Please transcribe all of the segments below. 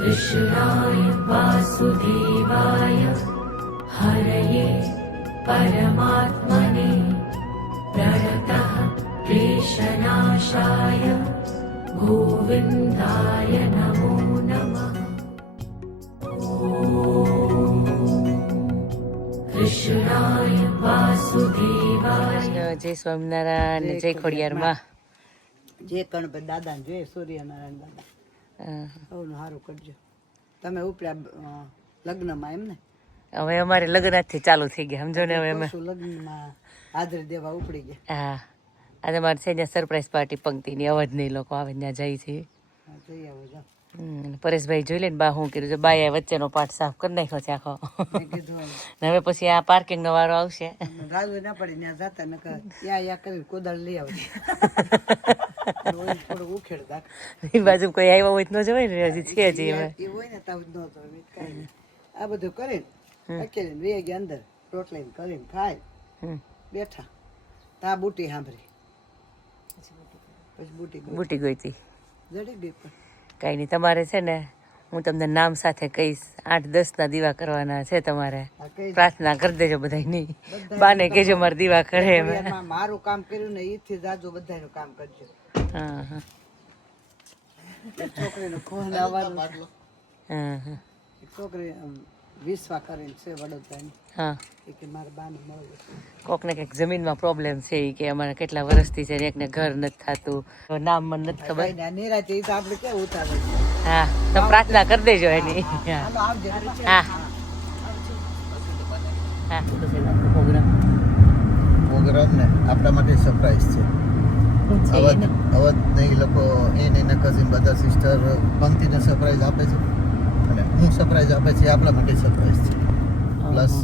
कृष्णाय वासुदेवाय हरये परमात्मने प्रणतः क्लेशनाशाय गोविन्दाय नमो नमः। कृष्णाय वासुदेवाय જય સ્વામિનારાયણ, જય ખોડિયાર માં, જય ગણપતિ દાદા, જય સૂર્યનારાયણ દાદા. સૌનું સારું કરજો. તમે ઉપડ્યા લગ્નમાં એમ ને? હવે અમારે લગ્ન થી ચાલુ થઈ ગયા, સમજો ને. હવે અમે લગ્નમાં હાજરી દેવા ઉપડી ગયા. હા, આજે મારે છે ત્યાં સરપ્રાઈઝ પાર્ટી પંક્તિની અવાજ નહીં, લોકો આવે ત્યાં જાય છે. જઈ આવો જાઓ. પરેશભાઈ જોઈ લે ને બા શું કર્યું છે, બાએ વચ્ચેનો પાઠ સાફ કરી નાખ્યો છે આખો. મેં કીધું ને હવે પછી આ પાર્કિંગ નો વારો આવશે. રાજુ ના પડી ત્યાં જતા ને યા કરી કોદાળ લઈ આવે થોડું ઉખેડતા એ બાજુ કોઈ આવ્યા હોય તો ન જવાય ને, હજી છે હજી હવે. એ હોય ને તાવ ન તો કઈ આ બધું કરીને અકેલીને વે ગયા અંદર રોટલી કરીને ખાય બેઠા તા બુટી સાંભળી પછી બુટી બુટી ગઈ હતી. જડી ગઈ પણ કઈ નહીં, તમારે છે ને હું તમને નામ સાથે કહીશ. 8-10 ના દીવા કરવાના છે તમારે. પ્રાર્થના કરી દેજો બધા. નહીં બાને કેજો મારે દીવા કરે. મારું કામ કર્યું ને ઈથી જાજો બધાનું કામ કરજો. હા હા છોકરીનો ફોન આવવાનો. હા હા છોકરી વિશ્વા કરીને છે વડોદરાની. હા, કે મારા બાને મળવું. કોકને કંઈક જમીનમાં પ્રોબ્લેમ છે ઈ કે અમારે કેટલા વર્ષથી છે ને એકને ઘર નથી થતું. નામ મને નથી ખબર. નિરાતે ઈ તો આપણે કેવું ઉતારે. હા, તમે પ્રાર્થના કરી દેજો એની. હાલો આવજો. હા હા પ્રોગ્રામ ને આપણા માટે સરપ્રાઈઝ છે. અવધ ને એ લોકો એના કઝિન બધા સિસ્ટર પંક્તિને સરપ્રાઈઝ આપે છે અને હું સરપ્રાઈઝ આપે છે. આપણા માટે સરપ્રાઈઝ છે. પ્લસ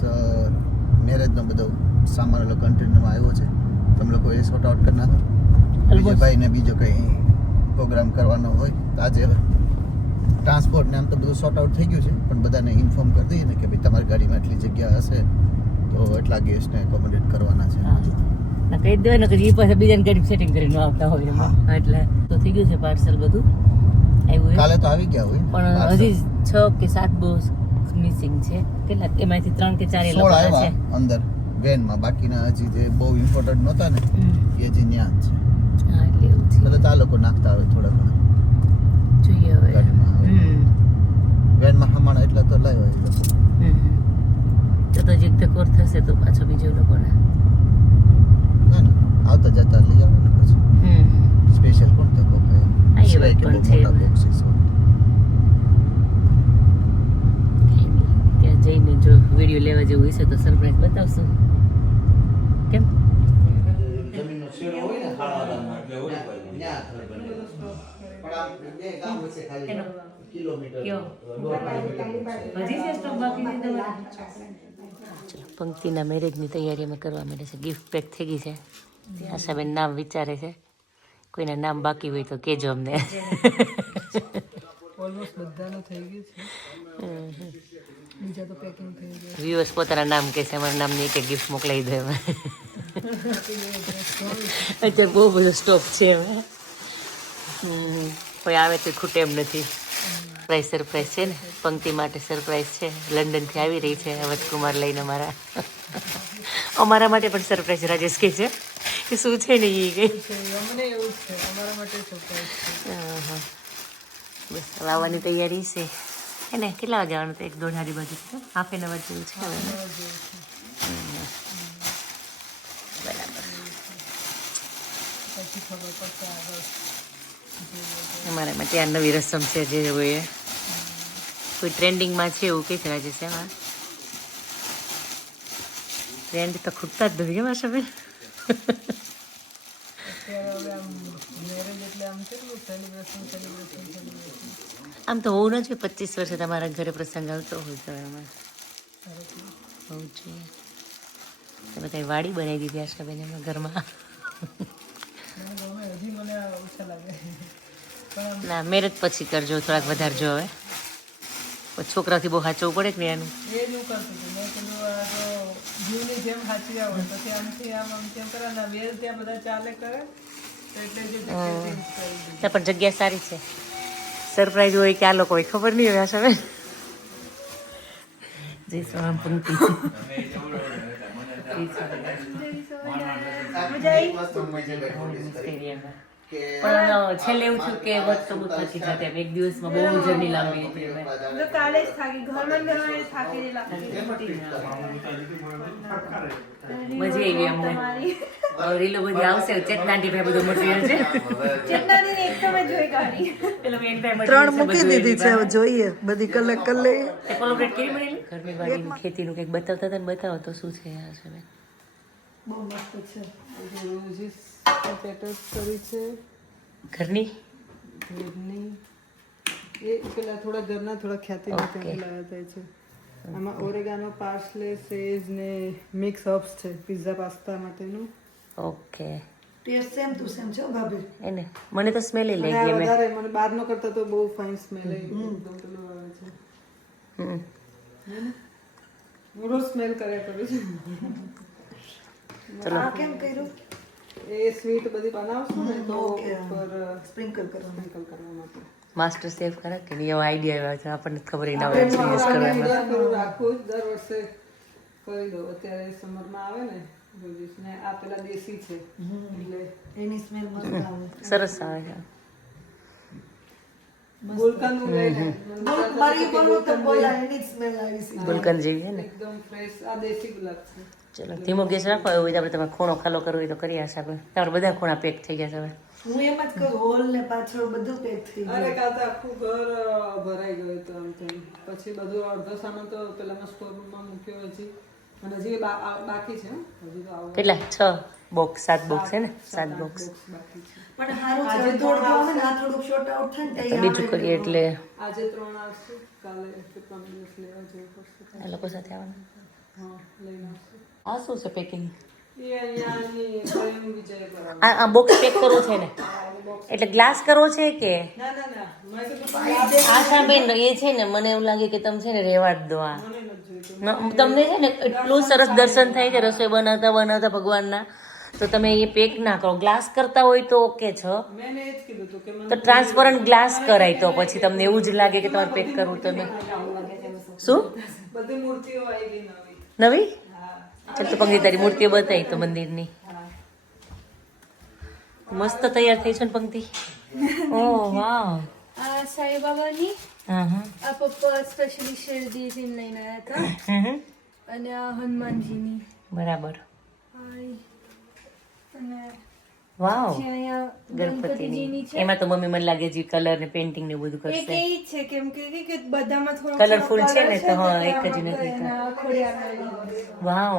મેરેજનો બધો સામાન લોકો કન્ટેન્ટમાં આવ્યો છે. તમે લોકો એ શોર્ટ આઉટ કરી નાખો. વિજયભાઈ ને બીજો કંઈ પ્રોગ્રામ કરવાનો હોય તો આજે ટ્રાન્સપોર્ટ ને આમ તો બધું શોર્ટ આઉટ થઈ ગયું છે, પણ બધાને ઇન્ફોર્મ કરી દઈએ ને કે ભાઈ તમારી ગાડીમાં એટલી જગ્યા હશે તો એટલા ગેસ્ટને એકોમોડેટ કરવાના છે. ના કહી દો ને કે એ પાસે બીજાને ગાડી સેટિંગ કરીને આવતા હોય એમાં. એટલે તો થઈ ગયું છે પાર્સલ બધું આવ્યું. કાલે તો આવી ગયા હોય પણ હજી 6 કે 7 બોસ મિસિંગ છે. કેટલા એમાંથી 3 કે 4 એ લોકો છે અંદર વેનમાં. બાકીના હજી જે બહુ ઇમ્પોર્ટન્ટ નહોતા ને એ હજી ન્યા જ છે. હા એટલે એવું છે. એટલે આ લોકો નાખતા આવે થોડા ઘણા જોઈએ હવે ગાડીમાં. વેનમાં હમણાં એટલા તો લાવ્યા એ લોકો. તો જે ધકોર થશે તો પાછો બીજો લોકોને ના ના આવતા જતા લઈ આવે ને પછી સ્પેશિયલ કોણ ધક્કો ખાય. સિવાય કે બહુ મોટા બોક્સીસ હોય. ત્યાં જઈને જો વિડીયો લેવા જેવું હશે તો સરપ્રાઈઝ બતાવશું. કેમ જમીનનો શેડો હોય ને ખાડાવાળામાં એટલે ઓલી બાજુ ન્યા ઘર બનેલું. પણ આ બે ગામ વચ્ચે ખાલી કિલોમીટર હજી છે સ્ટોક બાકી છે તમારે? પંક્તિના મેરેજની તૈયારી અમે કરવા માંડે છે. ગિફ્ટ પેક થઈ ગઈ છે. આશાબેન નામ વિચારે છે. કોઈના નામ બાકી હોય તો કહેજો અમને. ઓલમોસ્ટ બધાનું થઈ ગયું છે. બીજા તો પેકિંગ થઈ ગયું. વ્યુઅર્સ પોતાના નામ કહે છે, અમારા નામની એક ગિફ્ટ મોકલાવી દો એમ. અત્યારે બહુ બધો સ્ટોક છે હવે. કોઈ આવે તો ખૂટે એમ નથી. સરપ્રાઈઝ છે ને, પંક્તિ માટે સરપ્રાઈઝ છે. લંડનથી આવી રહી છે અવધકુમાર લઈને અમારા. અમારા માટે પણ સરપ્રાઈઝ રાજેશ કહે છે કે શું છે ને એ કઈ. અમને એવું છે, અમારા માટે સરપ્રાઈઝ છે. બસ આવવાની તૈયારી છે. હે ને કેટલા વાગે આવવાનું? 1-1.5 આજુબાજુ છે. હાફ એન અવર જેવું છે હવે. બરાબર. પછી ખબર પડશે આગળ. અમારા માટે આ નવી રસમ છે જે હોય કોઈ ટ્રેન્ડિંગમાં છે એવું કંઈક રાજેશ. એમાં ટ્રેન્ડ તો ખૂટતા જ નથી. એમાં સભે આમ તો હોવું ન જોઈએ. 25 વર્ષે તમારા ઘરે પ્રસંગ આવતો હોય તો એમાં હોવું જોઈએ. તમે કઈ વાડી બનાવી દીધી આશાબેન એમાં ઘરમાં? ના, મેરેજ પછી કરજો, થોડાક વધારે જો. હવે પછી છોકરાથી બહુ સાચવવું પડે કે નહીં એનું. જીવની જેમ સાચવી આવે પછી આમથી આમ તેમ કરે ને વેલ ત્યાં બધા ચાલે કરે તો એટલે જે પણ જગ્યા સારી છે. સરપ્રાઈઝ હોય કે આ લોકો હોય ખબર નહીં હોય આ સમય જય સ્વામ પંક્તિ પણ છેલ્લે એવું થયું કે બસ તો બહુ થાકી જતા એમ. એક દિવસમાં બહુ જર્ની લાંબી હતી અમે. કાલે જ થાકી ઘરમાં બેસવાને થાકી રહેલા. મજા આવી અમને. રીલો બધી આવશે ચેતનાટી ભાઈ બધું મટીરિયલ છે. ચેતનાની એક તો મેં જોઈ કાઢી. પેલો મેન ભાઈ 3 મૂકી દીધી છે, હવે જોઈએ બધી કલેક્ટ કરી લઈએ. તે કોલોબ્રેટ કેવી બનેલી ઘરની વાડીની ખેતીનું કંઈક બતાવતા હતા ને બતાવો તો શું છે આ છે બહુ મસ્ત છે. રોઝીસ પેટર્સ કરી છે ઘરની ઘરની. એ પેલા થોડા ઘરના થોડા ખ્યાતિના ત્યાંથી લાવ્યા થાય છે. આમાં ઓરેગાનો, પાર્સલે, સેજ ને મિક્સ હર્બ્સ છે પિઝા પાસ્તા માટેનું. Okay taste same to same છે ભાભી. એને મને તો સ્મેલ લઈ આ ગઈ મેં વધારે મને બહારનો કરતા તો બહુ ફાઇન સ્મેલ એકદમ પેલું આવે છે. હું રોજ સ્મેલ કર્યા કરું છું. ચલો કેમ કર્યું? એ સ્વીટ બધી બનાવશું ને તો ઉપર સ્પ્રિંકલ કરવા માટે. માસ્ટર સેફ ખરા કે નહીં એવો આઈડિયા આવ્યો છે આપણને ખબર ના હોય એક્સપિરિયન્સ કરવાનો. રાખું જ દર વર્ષે કરી દો. અત્યારે સમરમાં આવે ને રોજીસ ને આ પેલા દેશી છે એટલે એની સ્મેલ મસ્ત આવે. સરસ આવે છે. ગુલકંદ લઈ લે. મારી બોલું તો બોલા એની સ્મેલ આવી છે ગુલકંદ જેવી છે ને. એકદમ ફ્રેશ. આ દેશી ગુલાબ છે. ચલો ધીમો ગેસ રાખો એવું હોય આપણે તમે ખૂણો ખાલો કરવો હોય તો કરી હશે આપણે. તમારે બધા ખૂણા પેક થઈ જશે હવે. હું એમ જ કરું હોલ ને પાછળ બધું પેક થઈ ગયું. અરે કાલ તો આખું ઘર ભરાઈ ગયું તો આમ થઈ. પછી બધું અડધો સામાન તો પેલામાં સ્ટોર રૂમમાં મૂક્યો હજી અને હજી બાકી છે. હજી તો આવું કેટલા 6 બોક્સ 7 બોક્સ છે ને 7 બોક્સ બાકી છે. પણ હારું છે થોડું આવે ને આ થોડું શોર્ટ આઉટ થાય ને તો બીજું કરીએ એટલે આજે 3 આવશે. કાલે કેટલા દિવસ લેવા જવું પડશે. આ લોકો સાથે આવવાનું. હા લઈને આવશે. આ શું છે પેકિંગ? એ અહીંયાની પ્રેમ વિજય કરાવ. આ બોક્સ પેક કરવો છે ને એટલે ગ્લાસ કરવો છે કે ના ના ના મેં કીધું આશા બેન એ છે ને મને એવું લાગે કે તમે છે ને રેવા જ દો. આ તમને છે ને એટલું સરસ દર્શન થાય છે રસોઈ બનાવતા બનાવતા ભગવાનના. તો તમે એ પેક ના કરો. ગ્લાસ કરતા હોય તો ઓકે છો, મેં એ જ કીધું હતું કે મને તો ટ્રાન્સપરન્ટ ગ્લાસ કરાય તો પછી તમને એવું જ લાગે કે તમારે પેક કરવું. તમે શું બધી મૂર્તિઓ આવી ગઈ નવી. નવી? ચાલ તો પંક્તિ તારી મૂર્તિઓ બતાવી તો મંદિરની. મસ્ત તૈયાર થઈ છે ને પંક્તિ. ઓહ વાવ. આ સાઈબાબાની હા હા આ પપ્પા સ્પેશિયલી શેરડી થી લઈને આવ્યા હતા. અને આ હનુમાનજીની બરાબર. અને વાવ જે અહીંયા ગણપતિની. એમાં તો મમ્મી મને લાગે છે કલર ને પેઇન્ટિંગ ને બધું એક કરશે. એ જ છે કેમ કે બધામાં થોડો Colourful છે ને તો હા, એક જ નથી. ખોડિયાર વાવ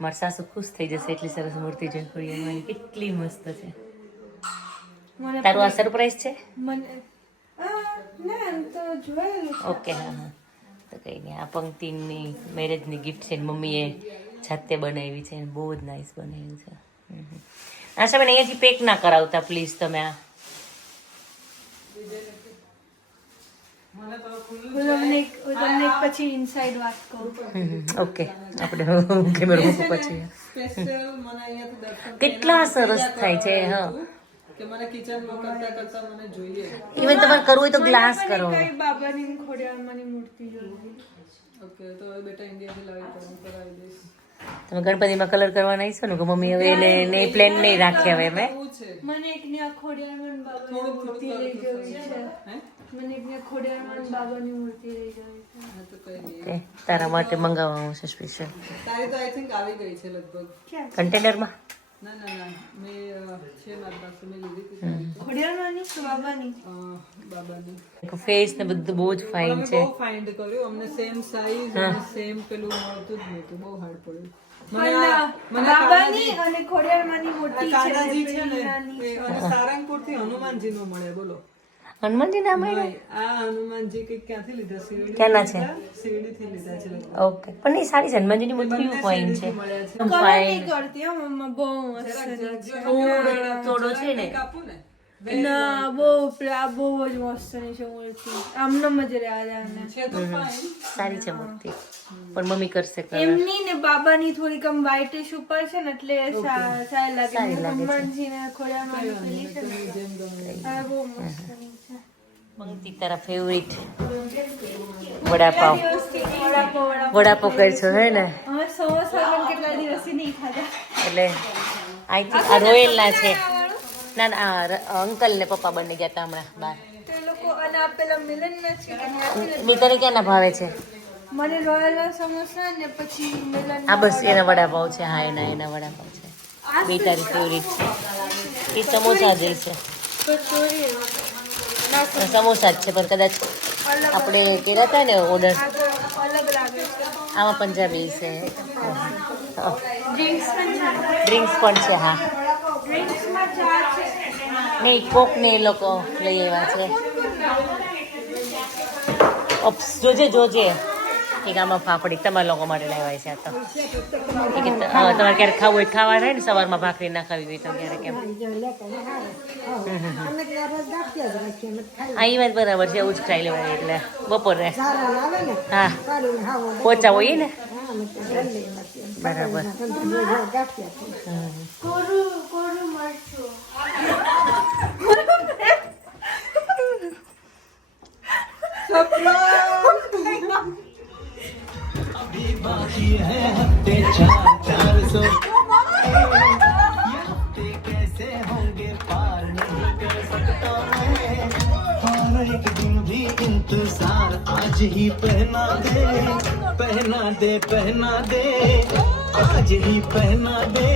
મારા સાસુ ખુશ થઈ જશે એટલી સરસ મૂર્તિ જોઈને. ખોડિયારની કેટલી મસ્ત છે. મને તારું આ સરપ્રાઈઝ છે? મને ના એમ તો જોયેલું છે. ઓકે હા હા તો કંઈ નહીં. આ પંક્તિની મેરેજની ગિફ્ટ છે ને મમ્મીએ જાતે બનાવી છે. બહુ જ નાઇસ બનાવ્યું છે. આશા બેન અહીંયાથી પેક ના કરાવતા પ્લીઝ તમે. આ હું તમને એક પછી ઇનસાઇડ વાત કરું. ઓકે આપણે કેમેરો મૂકો પછી. સ્પેશિયલ મને અહીંયાથી દર્શન કેટલા સરસ થાય છે. હા કે મને કિચનમાં કરતા કરતા મને જોઈએ. ઇવન તમારે કરવું હોય તો ગ્લાસ કરો. કઈ બાબાની ને ખોડિયારમાંની મૂર્તિ જોઈ. ઓકે તો હવે બેટા ઇન્ડિયાથી લાવી તો હું કરાવી દઈશ. તમે ગણપતિમાં કલર કરવાના આવીશો ને કે મમ્મી હવે એને પ્લેન નહીં રાખે હવે મેં. શું છે મને એક ને આ ખોડિયારમાંની બાબાની મૂર્તિ લઈ જવી છે. મને એક ને ખોડિયારમાંની બાબાની મૂર્તિ લઈ જવી છે. હા તો કઈ નહીં. ઓકે તારા માટે મંગાવવાનું છે સ્પેશિયલ તારી તો આઈ થિંક આવી ગઈ છે લગભગ. કન્ટેનરમાં. ના ના ના મેં છે મારી પાસે મેં લીધી હતી તારી તો. ખોડિયારમાંની કે બાબાની? બાબાની ફેસ ને બધું બહુ જ ફાઇન અમે છે. બહુ ફાઇન્ડ કર્યું. અમને સેમ સાઈઝ અને સેમ પેલું મળતું જ નહોતું. બહુ હાર્ડ પડ્યું. મને બાબાની અને ખોડિયારમાંની મૂર્તિ છે. કાનાજી છે ને નાની. એ અને સારંગપુરથી હનુમાનજી નો મળે. બોલો હનુમાનજી નામ આવ્યું? આ હનુમાનજી કે ક્યાંથી લીધા? શિરડી ક્યાંના છે? શિરડીથી લીધા છે લગભગ. ઓકે પણ એ સારી છે. હનુમાનજીની મૂર્તિ ફાઇન છે. મળ્યા છે. કલર નહીં કરતી હો મમ્મા, બહુ મસ્ત છે. થોડો છે ને કાપું ને ના બહુ આ બહુ જ મસ્ત ની છે મૂર્તિ. આમનામ જ રહ્યા છે આને. છે તો ફાઇન. સારી છે મૂર્તિ પણ મમ્મી કરશે કલર. એમની ને બાબાની થોડીક આમ વ્હાઈટિશ ઉપર છે ને એટલે સારી લાગે. હનુમાનજી ને ખોડિયારમાંની પેલી છે ને આ બહુ મસ્ત ની છે. પંક્તિ તારા ફેવરિટ વડાપાવ વડાપાવ કરશો હે ને હવે સમોસા પણ કેટલા દિવસથી નહીં ખાધા. એટલે અહીંથી આ રોયલના છે. ના ના અંકલ ને પપ્પા બંને ગયા હતા હમણાં બહાર. તો એ લોકો અને આ પેલા મિલન નથી તને ક્યાંના ભાવે છે? મને રોયલ સમોસા ને પછી મિલન. હા બસ એના વડાપાવ છે. હા એના વડાપાવ છે. બે તારી ફેવરિટ છે. એ સમોસા જ છે. સમોસા જ છે પણ કદાચ આપણે કર્યા હતા ને ઓર્ડર અલગ લાગે છે. આમાં પંજાબી છે. ડ્રિંક્સ ડ્રિંક્સ પણ છે. હા ડ્રિંક્સમાં ચા છે. નહીં કોક ને એ લોકો લઈ આવ્યા છે. ઓપ્સ જોજે કે આમાં ફાફડી તમારા લોકો માટે લાવ્યા છે. આ તો તમારે ક્યારેક ખાવું હોય ખાવા રહે ને સવારમાં ભાખરી ના ખાવી હોય તો ક્યારેક એમ આ એ વાત બરાબર છે. એવું જ ખાઈ લેવાય એટલે બપોરે હા પોચા હોય ને બરાબર. કોરું મરચું. बाकी है हफ्ते 400 हफ्ते कैसे होंगे पार नहीं कर सकता मैं और एक दिन भी इंतजार आज ही पहना दे आज ही पहना दे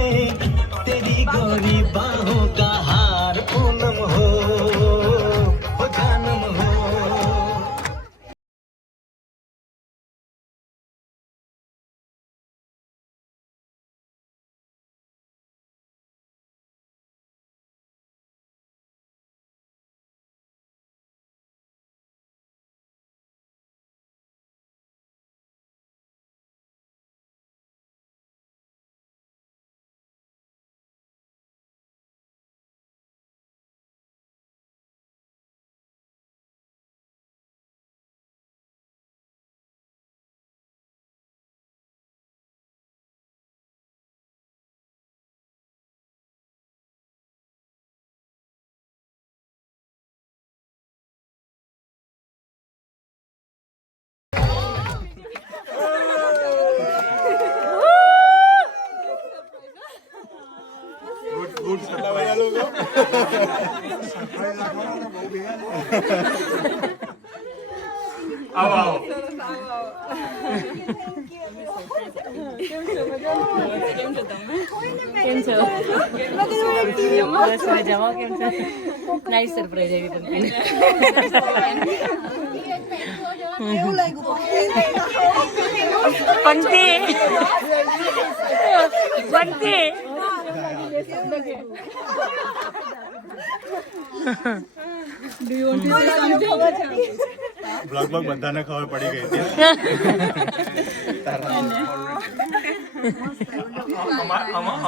तेरी गोरी बाहों का हार पूनम हो जानम हो. કેમ છો? બસ મજામાં. કેમ છો? નાઈસ સરપ્રાઈઝ આવી તમને. પંક્તિ બ્લોગ બધાને ખબર પડી ગઈ હતી.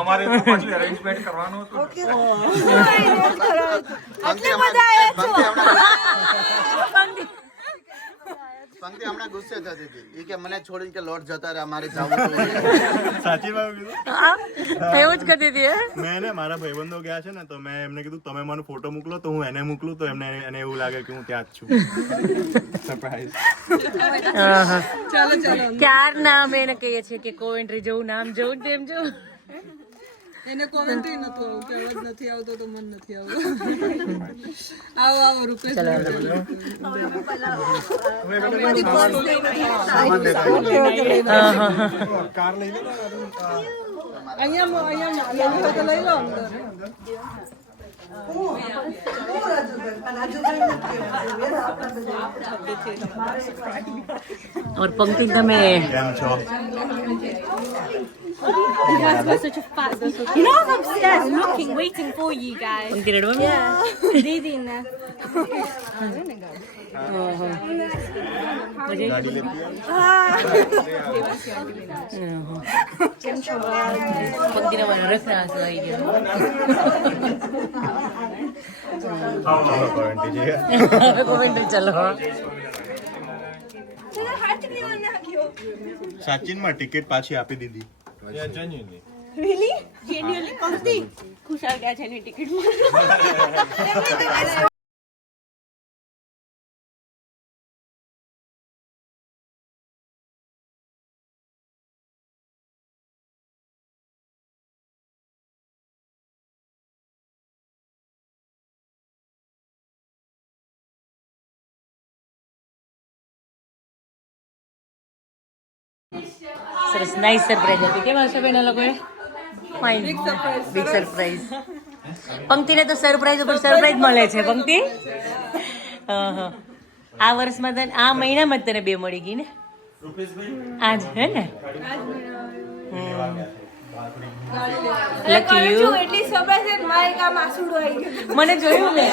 અમારે પાછું અરેન્જમેન્ટ કરવાનું હતું. પંક્તિ હમણાં ગુસ્સે થતી હતી. એ કે મને છોડીને કે લોટ જતા રહે અમારે જવું સાચી વાત કીધું. એવું જ કરતી હતી. મેં ને મારા ભાઈબંધો ગયા છે ને તો મેં એમને કીધું તમે મને ફોટો મોકલો તો હું એને મોકલું તો એને એવું લાગે કે હું ત્યાં જ છું. સરપ્રાઈઝ. ક્યાર નામ એને કહીએ છીએ કે કોવેન્ટ્રી જવું નામ જવું તેમ જવું. એને કોમેન્ટ્રી નતું આવું કે અવાજ નથી આવતો તો મન નથી આવતું. આવો રૂપેશ કાર લઈ લો. અહીંયા લઈ લો અંદર. और पंक्ति તમે કેમ છો? You guys were such a fat. You know I'm upstairs looking, waiting for you guys. પંક્તિ રડવા. Yeah. Didi in there. ગાડી લેતી પંક્તિને મારા રસના આંસુ આવી ગયા. ચાલો કોવેન્ટ્રી જઈએ. હવે કોવેન્ટ્રી ચાલો. સાચીનમાં ટિકિટ પાછી આપી દીધી. Really? Genuinely? Pasti? Khushal gaya chani ticket. સરસ નાઇસ સરપ્રાઈઝ હતી કેમ હશે બેન લોકોએ ફાઇન બિગ સરપ્રાઈઝ પંક્તિને તો સરપ્રાઈઝ ઉપર સરપ્રાઈઝ મળે છે પંક્તિ આ વર્ષમાં તને આ મહિનામાં જ તને 2 મળી ગઈ ને આજ હે ને લકી યુ એટલી સરપ્રાઈઝ છે મારે કામ આસુડો આવી ગયો મને જોયું ને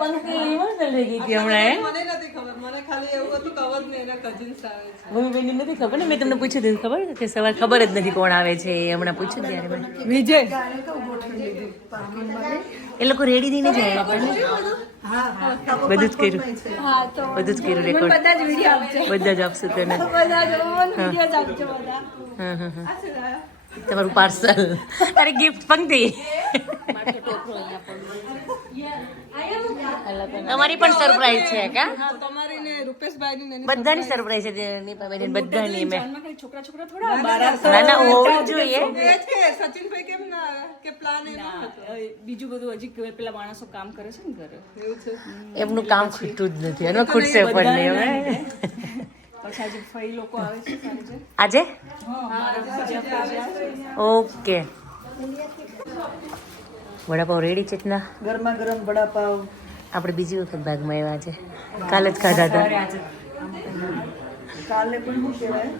પંક્તિ ઇમોશનલ થઈ ગઈ હતી હમણાં મને નથી ખબર, મને ખાલી એવું હતું કે અવધ ને એના કઝિન્સ આવે છે. મમ્મી નથી ખબર ને મેં તમને પૂછ્યું હતું ખબર કે સવાર ખબર જ નથી કોણ આવે છે એ હમણાં પૂછ્યું ત્યારે મને વિજય એ લોકો રેડી થઈને જાય બધું જ કર્યું હા તો બધું જ કર્યું રેકોર્ડ બધા જ વિડીયો આપજો બધા જ આપશું તને બધા જ વિડીયો આપજો બધા હા હા હા તમારું પાર્સલ તારી ગિફ્ટ પંક્તિ તમારી પણ સરપ્રાઈઝ છે કા તમારી ને રૂપેશભાઈ ની બધાની સરપ્રાઈઝ છે નીપાબેન બધાની મેં છોકરા થોડા ના ના હોવું જ જોઈએ સચિનભાઈ કેમ ના આવે કે પ્લાન એનો હતો બીજું બધું હજી પેલા માણસો કામ કરે છે ને ઘરે એવું છે. એમનું કામ ખૂટતું જ નથી અને ખૂટશે પણ નહીં હવે પછી હજી ફઈ લોકો આવે છે સાંજે આજે ઓકે વડાપાવ રેડી ચેતના ગરમા ગરમ વડાપાવ આપણે બીજી વખત ભાગમાં આવ્યા છે કાલે જ ખાધા હતા કાલે પણ શું કહેવાય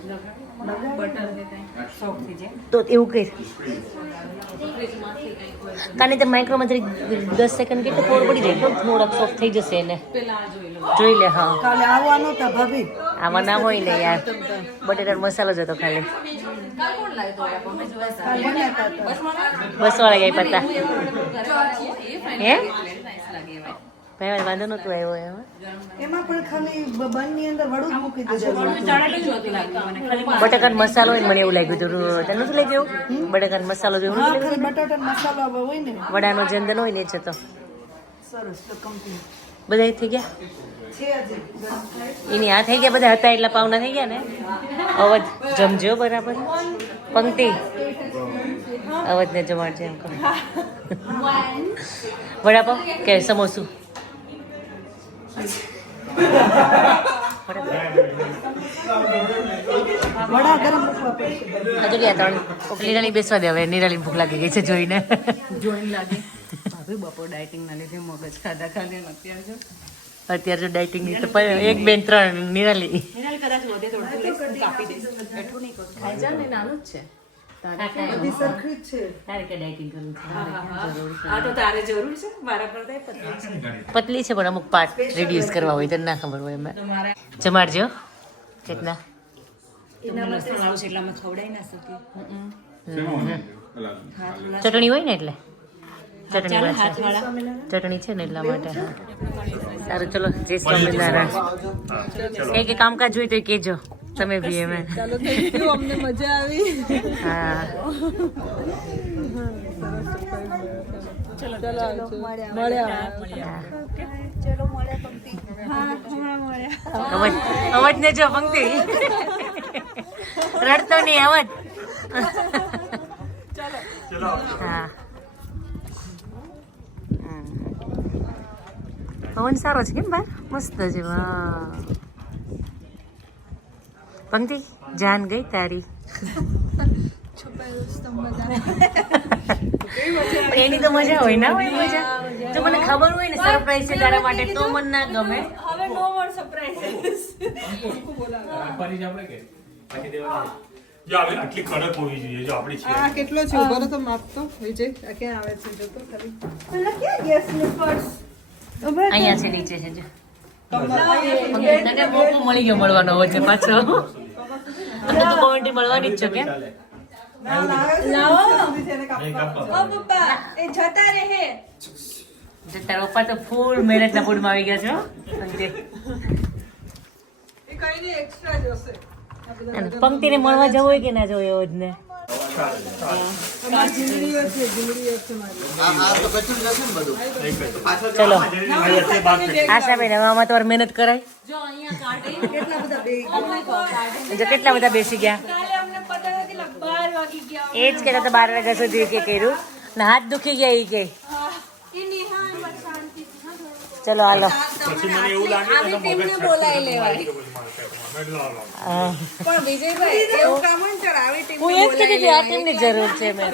તો એવું કઈ કાલે તો માઇક્રોમાં જરી 10 સેકન્ડ કેટલું ખબર પડી જાય તો થોડાક સોફ્ટ થઈ જશે એને જોઈ લે હા કાલે આવવાનો હતા ભાભી આમાં ના હોય ને યાર બટેટાનો મસાલો જ હતો ખાલી બસ વાળા ગઈ પતા હે ભાઈ વાંધો નતું આવ્યો એમાં એમાં પણ ખાલી બનની અંદર વડું જ મૂકી દીધું બટાકાનો મસાલો હોય ને મને એવું લાગ્યું હતું તને નતું લાગ્યું બટાકાનો મસાલો જેવું નતું લાગ્યું? ખાલી બટાટા મસાલો હોય ને વડાનો જંદન હોય ને જ હતો સરસ તો કંપની બધા થઈ ગયા છે હજી એની આ થઈ ગયા બધા હતા એટલા પાવના થઈ ગયા ને અવધ જમજો બરાબર પંક્તિ અવધને જમાડજે એમ કહો વડાપાવ કે સમોસું વડા ગરમ મૂકવા પડશે હજુ લે 3 નિરાલી બેસવા દે હવે નિરાલી ભૂખ લાગી ગઈ છે જોઈને જોઈને લાગે ભાભી બપોર ડાયટિંગ ના લીધે મગજ ખાધા ખાલી ને અત્યારે જો અત્યારે જો ડાયટિંગ ની તો 1 2 3 નિરાલી એના કદાચ વધે થોડું કાપી દઈશ એટલું નહીં કરું ખાઈ જા ને નાનું જ છે બધી સરખી જ છે તારે કે ડાયટિંગ કરવું છે આ તો તારે જરૂર છે મારા કરતા પતલી છે પતલી છે પણ અમુક પાર્ટ રિડ્યુસ કરવા હોય તો ના ખબર હોય એમાં જમાડજો કેટલા એના લસણ આવું છે એટલે અમે ખવડાવી ના શકીએ ચટણી હોય ને એટલે ચટણી ચાલો વાંચે. હાથવાળા ચટણી છે ને એટલા માટે હા. સારું ચલો જય સ્વામિનારાયણ કઈ કઈ કામકાજ હોય તો એ કહેજો તમે બી એમ ચાલો થેન્ક યુ અમને મજા આવી હા ચલો મળ્યા અવાજ ને જો પંક્તિ રડતો નહીં અવાજ હા પવન સારો છે કેમ બાર મસ્ત છે વાહ પંક્તિ જાન ગઈ તારી એની તો મજા હોય ના હોય મજા જો મને ખબર હોય ને સરપ્રાઈઝ છે તારા માટે તો મને ના ગમે હવે નો મોર સરપ્રાઈઝ આટલી કડક હોવી જોઈએ જો આપણી છે આ કેટલો છે ઉભો તો માપતો વિજય આ ક્યાં આવે છે જો તો ખરી પેલા ક્યાં ગેસ નું પર્સ અહીંયા છે નીચે છે જો તને મોકો મળી ગયો મળવાનો વચ્ચે પાછો તો કોમેન્ટ્રી મળવાની જ છે કે લાવો ઓ પપ્પા એ જતા રહે તારા પપ્પા તો ફૂલ મહેનતના મૂડમાં આવી ગયા છો એ કઈ નહીં એક્સ્ટ્રા જોશે પંક્તિને મળવા જવું હોય કે ના જવું એવો જ ને જીમડીઓ છે મારી આ તો બચી જશે ને બધું ચલો આશાબેન હવે આમાં તમારે મહેનત કરાય જો કેટલા બધા બેસી ગયા કાલે અમને પતા નથી લગ 12 વાગી ગયા એ જ કહેતા હતા 12 વાગ્યા સુધી કે કર્યું ને હાથ દુખી ગયા એ કે એ નિહાળ શાંતિ ચલો હાલો. પછી મને એવું લાગે કે એનો મગજ બોલાવી લેવાય મેં લો લો હા. પણ વિજયભાઈ એવું કામ હોય ને ત્યારે આવી ટીમ હું એ જ કીધી હતી, આ ટીમની જરૂર છે મેં.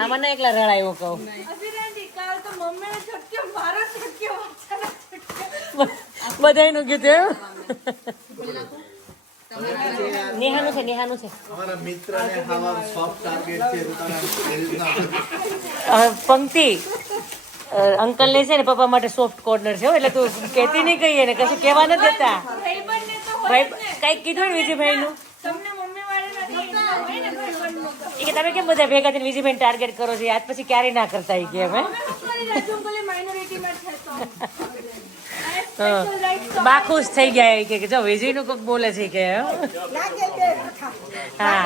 આ મને એકલા રડાયું કહું. અભિરાજી કાલ તો મમ્મીનો છટક્યો મારો છટક્યો વાચાનો છટક્યો બધાયનું કીધું. નેહાનું છે, નેહાનું છે. અમારા મિત્રને હવા સોફ્ટ ટાર્ગેટ છે તો તમે એ રીતના પંક્તિ અંકલ ને છે ને પપ્પા માટે સોફ્ટ કોર્નર છે હો, એટલે તું કહેતી નહીં કહીએ ને કશું કહેવા નથી દેતા. ભાઈબંધને તો ભાઈ કઈક કીધું ને વિજયભાઈ નું તમને મમ્મી વાળાના હોય ને ભાઈબંધનો તો કે તમે કેમ બધા ભેગા થઈને વિજયભાઈ ટાર્ગેટ કરો છો, આજ પછી ક્યારેય ના કરતા એ કે અમે કરી રાજુ ભલે માઇનોરિટીમાં છે તો બા ખુશ થઈ ગયા એ કે જો વિજય નું કોક બોલે છે કે હા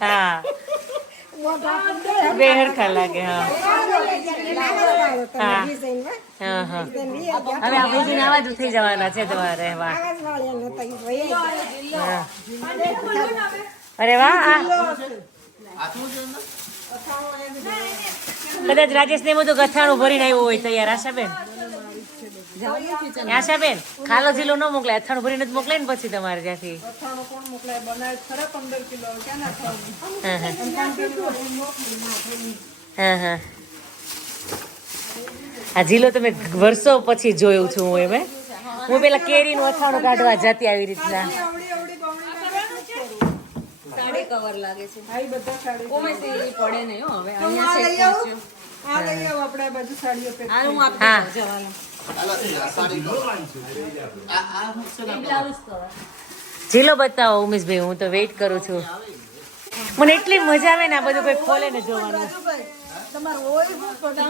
હા બે હરખા લાગે. હા હા હા હા હવે આ વિજય આવા જ થઈ જવાના છે તમારે રહેવા. હા. અરે વાહ આ કદાચ રાજેશ ને બધું ગથાણું ભરીને આવ્યું હોય તૈયાર. આશાબેન આશાબેન ખાલો જિલ્લો ન મોકલાય, અથાણું ભરીને જ મોકલાય ને પછી તમારે ત્યાંથી. અથાણું કોણ મોકલાય? બનાવે ખરા 15 કિલો ક્યાં નાખવાનું? હા હા હા હા આ જિલ્લો તમે વર્ષો પછી જોયું છું હું. એમ હું પેલા કેરીનું અથાણું કાઢવા જતી આવી રીતના. સાડી કવર લાગે છે આ બધા સાડી ઓમે સે ઈ પડે નહીં હો હવે તો હું આ લઈ આવું. આ લઈ આવું આપણે આ બાજુ સાડીઓ પેક આ હું આપી હા. દઉં જવાનું જિલ્લો બતાવો ઉમેશભાઈ, હું તો વેઇટ કરું છું. મને એટલી મજા આવે ને આ બધું કોઈ ખોલે ને જોવાનું. તમારું હોય હું પણ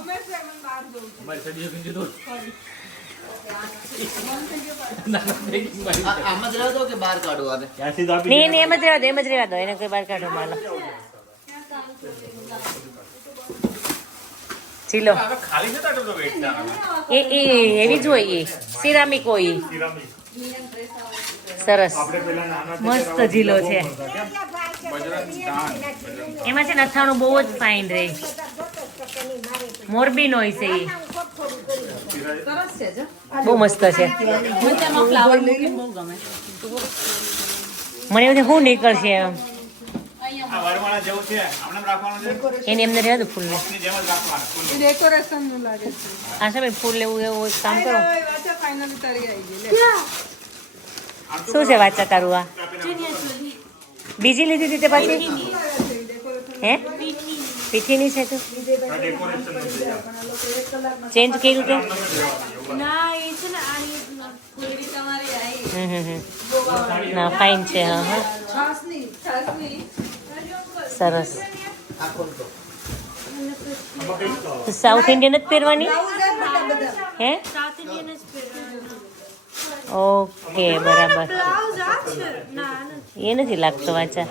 ઉમેશભાઈ મને બહાર જવું છે. આમાં જ રહેવા દો કે બહાર કાઢવાને ક્યાંથી તો આપી નહીં નહીં એમ જ રહેવા દો, એમ જ રહેવા દો, એને કોઈ બહાર કાઢો માલો. ચીલો ખાલી છે તો વેટ એ એવી જ હોય, એ સિરામિક હોય. સરસ મસ્ત ઝીલો છે. એમાં છે ને અથાણું બહુ જ ફાઇન રહે. મોરબીનો હોય છે એ, સરસ છે જો બહુ મસ્ત છે. મને તેમાં ફ્લાવર મૂકી બહુ ગમે મને એવું શું નીકળશે એમ આ વરવાળા જેવું છે આમને રાખવાનું છે એની એમને રહેવા દો ફૂલને. ની જેમ જ રાખવાનું ફૂલ એ ડેકોરેશન નું લાગે છે. આ સાહેબ ફૂલ લેવું એવું એક કામ કરો. હવે વાંચો ફાઇનલી તારી આવી ગઈ લે. શું છે વાંચા તારું? આ બીજી લીધી હતી તે પાછી હે પીઠીની છે તું ચેન્જ કર્યું કે? ના એ છે ને આ ના ફાઇન છે. હા હા છાસની સરસ. તો સાઉથ ઇન્ડિયન જ પહેરવાની હે? સાઉથ ઇન્ડિયન જ પહેરવાનું. ઓકે બરાબર. બ્લાઉઝ આ છે ના એ નથી લાગતો વાંચા.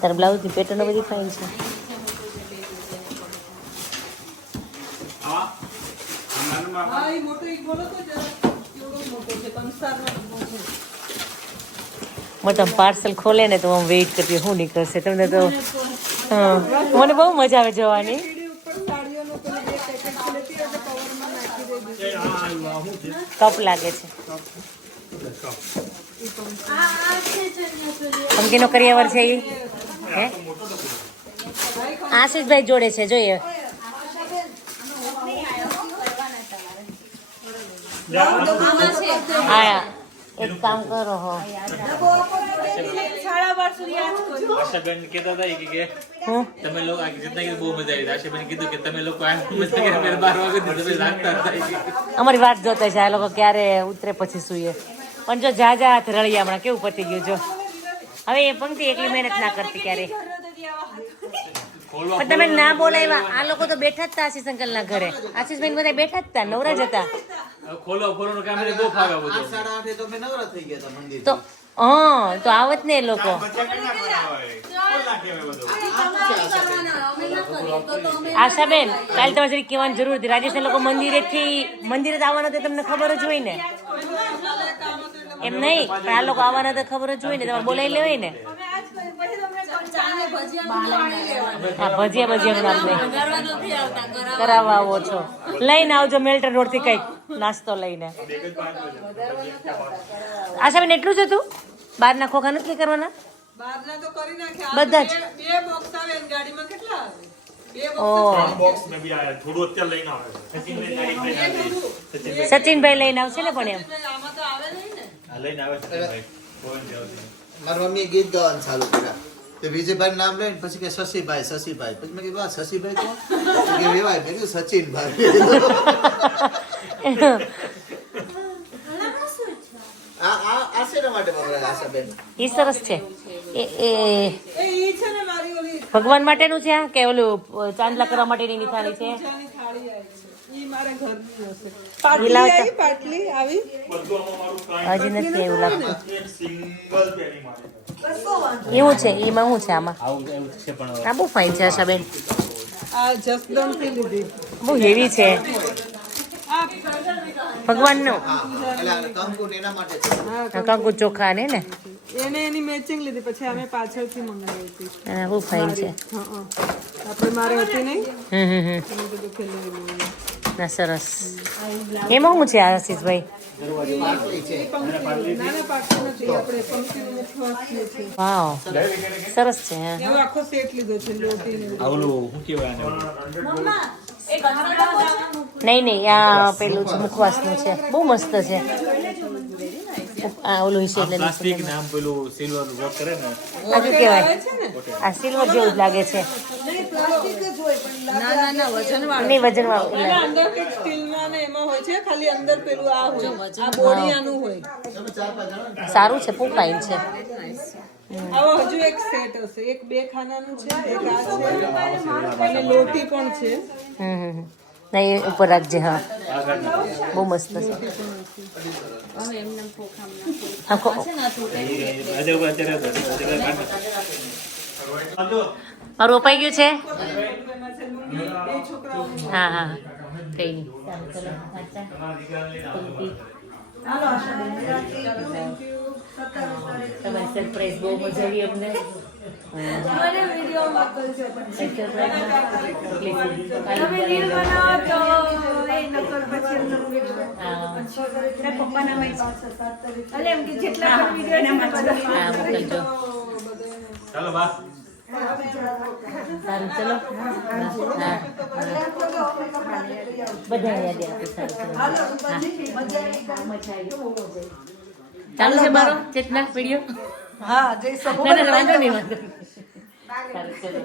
તારા બ્લાઉઝ ની પેટર્ન બધી ફાઇન છે. હા એ મોટો એક બોલો તો જરા કેવડો મોટો છે કંસારનો ડબ્બો છે. મોટા પાર્સલ ખોલે ને તો હું વેઇટ કરતી શું નીકળશે તમને તો. હા મને બહુ મજા આવે જોવાની. સીડી ઉપર સાડીઓનો પેલું બે પેકેટ લેતી એટલે કવરમાં નાખી દેજો. કપ લાગે છે. આ છે ચણિયા ચોળી. પંકીનો કરિયાવર છે એ હે આશીષભાઈ જોડે છે જોઈએ. હા એક કામ કરો હો. આશાબેન કહેતા હતા કે હું તમે લોકો આ જીતના કીધું બહુ મજા આવી. આશાબેન કીધું કે તમે લોકો આ મજા કરીને મેરે 12 વાગે તમે લાગતા હતા. અમારી વાત જોતા છે આ લોકો ક્યારે ઉતરે પછી સુઈએ. પણ જો જા જા હાથ રળિયા હમણાં કેવું પતી ગયું જો. હવે એ પંક્તિ એકલી મહેનત ના કરતી ક્યારે. પણ તમે ના બોલાવ્યા. આ લોકો તો બેઠા જ હતા આશીષ અંકલ ના ઘરે. આશીષભાઈ બધા બેઠા જ હતા, નવરા જ હતા. ખોલવાનું કામ એટલે બહુ ફાવે બધું. 8:30 તો મેં નવરા થઈ ગયા હતા મંદિર તો હા તો આવત ને એ લોકો. આશાબેન કાલે તમારે જરી કહેવાની જરૂર હતી. રાજેશ લોકો મંદિરે જ આવવાના તો તમને ખબર જ હોય ને. એમ નહીં પણ આ લોકો આવવાના તો ખબર જ હોય ને તમારે બોલાવી લેવાય ને હા ભજીયાનું નામ નહીં કરાવવા આવો છો લઈને આવજો મેલ્ટન રોડ થી કઈક નાસ્તો લઈને આશાબેન એટલું જ હતું બહારના ખોખા નથી કરવાના બહારના તો કરી નાખ્યા બધા જ બે બોક્સ આવે ને ગાડીમાં કેટલા આવે સચિનભાઈ લઈને આવશે ને પણ એમ આમાં તો આવે નહીં ને મારી મમ્મીએ ગીત ગાવાનું ચાલુ કર્યા તે વિજયભાઈ નામ લઈને પછી કે શશીભાઈ પછી મેં કીધું આ શશીભાઈ કોણ કે વેવાય મેં કીધું સચિનભાઈ આ શેના માટે વપરાય આશાબેન એ સરસ છે એ એ છે ને મારી ઓલી ભગવાન માટેનું છે આ કે ઓલું ચાંદલા કરવા માટેની થાળી છે પૂજાની થાળી આવી છે ઈ મારે ઘરની હશે એ લાવતા પાટલી આવી હજી નથી એવું લાગતું એવું છે એમાં શું છે આમાં આ બહુ ફાઇન છે આશાબેન આ જસદણથી લીધી બહુ હેવી છે ભગવાનનું કંકુ એના માટે છે કંકુ ચોખા ને ને એને એની મેચિંગ લીધી પછી અમે પાછળથી મંગાવી હતી બહુ ફાઇન છે આપણે મારે હતી નહીં હમ એને બધું ખેલેલું ના સરસ એમાં શું છે આશીષભાઈ નાના પાકું નથી આપણે પંક્તિનું મુખવાસ જે છે વાવ સરસ છે હા એવો આખો સેટ લીધો છે લોટીને નહીં આ પેલું છે મુખવાસનું છે બહુ મસ્ત છે આ ઓલું છે એટલે પ્લાસ્ટિક નામ પેલું સિલ્વર વર્ક કરે ને આ શું કહેવાય આ સિલ્વર જેવું જ લાગે છે ના વજન નહીં વજન વાળું અને અંદર કંઈક સ્ટીલમાં ને એમાં હોય છે ખાલી અંદર પેલું આ હોય આ બોડી આનું હોય સારું છે બહુ ફાઇન છે આવો હજુ એક સેટ હશે એક બે ખાનાનું છે એક આ છે અને લોટી પણ છે નહીં ઉપર રાખજે હા બહુ મસ્ત છે આખો મારું અપાઈ ગયું છે હા હા કઈ નહીં તમારી સરપ્રાઈઝ બહુ મજા આવી અમને મને વિડીયો મોકલજો પછી તમે રીલ હા બનાવો તો એ નકલ પછી એમનો વિડીયો પપ્પાના હોય એટલે એમ કે જેટલા પણ વિડીયો મોકલજો ચાલો બા સારું ચલો હા બધા યાદ આપી સારું ચાલુ છે મારો ચેતના વિડીયો હા જય ના ના વાંધો નહીં વાંધો નહીં. સારું ચલો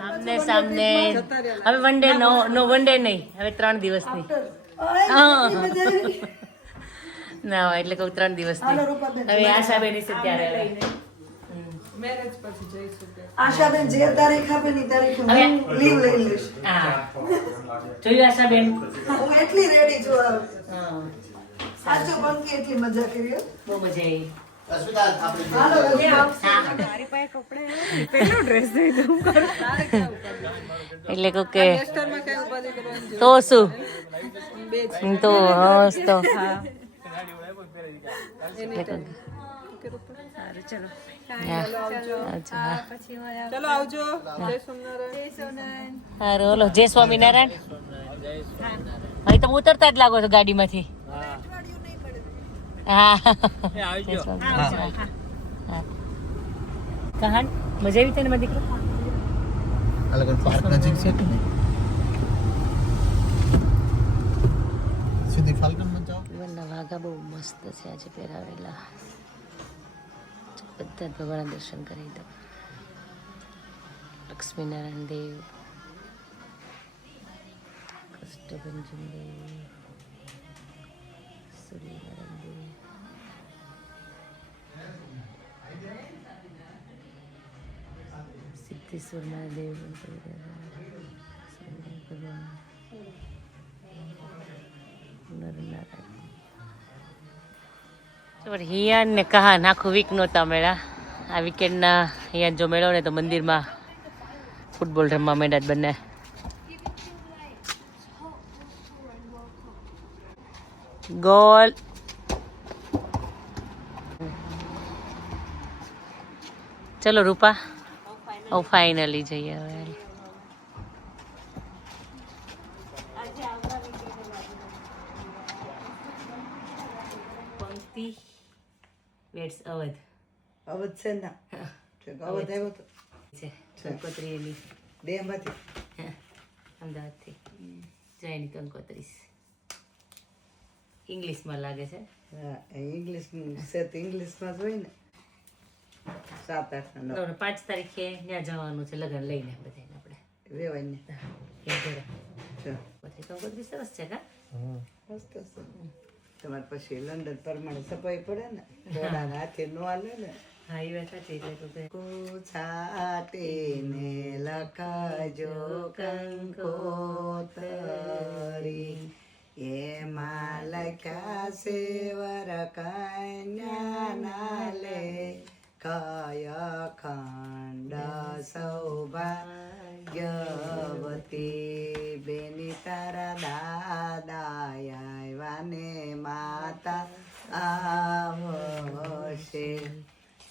આમને સામને હવે વન ડે નો વન ડે નહીં હવે 3 દિવસની હા ના એટલે કહું 3 દિવસની હવે આશાબેન છે ત્યારે મેરેજ પછી જઈશું આશાબેન જે તારીખ આપે ની તારીખ હું લીવ લઈ લઈશ. હા જોયું આશાબેન હું એટલી રેડી છું હવે. હા સાચું બંકી એટલી મજા કરી હો. બહુ મજા આવી અસ્મિતા આપણે હાલો એટલે કહું કે વેસ્ટર્નમાં કઈ ઉપાધિ કરવાની તો શું બે તો હસ તો ચલો આવજો જય સોમનારાયણ હારું ઓલો જય સ્વામિનારાયણ હવે તમે ઉતરતા જ લાગો છો ગાડીમાંથી હા જય સ્વામિનારાયણ. હા કહાન મજા આવી તને મારા દીકરો આ લોકો પાર્ક નજીક છે કે નહીં સીધી ફાલ્કનમાં જાઓ ભગવાનના વાઘા બહુ મસ્ત છે આજે પહેરાવેલા બધા જ ભગવાનના દર્શન કરી દો લક્ષ્મીનારાયણ દેવ કષ્ટભંજન દેવ સૂર્યનારાયણ દેવ સિદ્ધેશ્વરના દેવ ભગવાન હિયાન ને કહાન આખું વીક નહોતા મેળા આ વીકેન્ડના અહીંયા જો મેળો ને તો મંદિરમાં ફૂટબોલ રમવા માંડ્યા જ બંને. ગોલ. ચલો રૂપા, ઓ ફાઇનલી જઈએ હવે. પંક્તિ વેટ્સ અવધ અવધ છે ને અવધ આવ્યો તો છે કંકોત્રી એની દેહમાંથી અમદાવાદથી જયની કંકોત્રી ઇંગ્લિશમાં લાગે છે. હા ઇંગ્લિશ છે તો ઇંગ્લિશમાં જ હોય ને 7, 8 ને 9 5 તારીખે ત્યાં જવાનું છે લગ્ન લઈને બધાને આપણે રેવાય ને એ જોડે જો પછી કંકોત્રી સરસ છે કા મસ્ત છે તમારે પછી લંડન પ્રમાણે સફાઈ પડે ને ઘોડાના હાથે નો હાલે ને હા એ વાત સાચી એટલે તો છાટીને લખજો કંકોતરી એમાં લખ્યા છે વર કન્યાના લે કય ખંડ સૌભાગ્યવતી બેની તારા દાદા આવ્યા ને માતા આવશે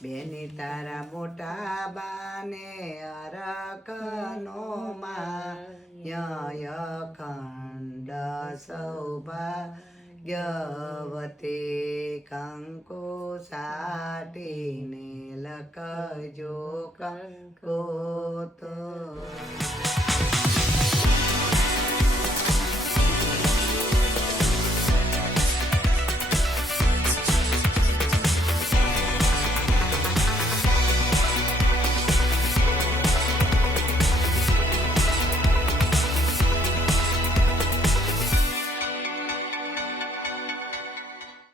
બેની તારા મોટા બાને અરકનો માય ખંડ સૌભાગ્યવતી કંકુ સાટીને લખજો કંકોતરી.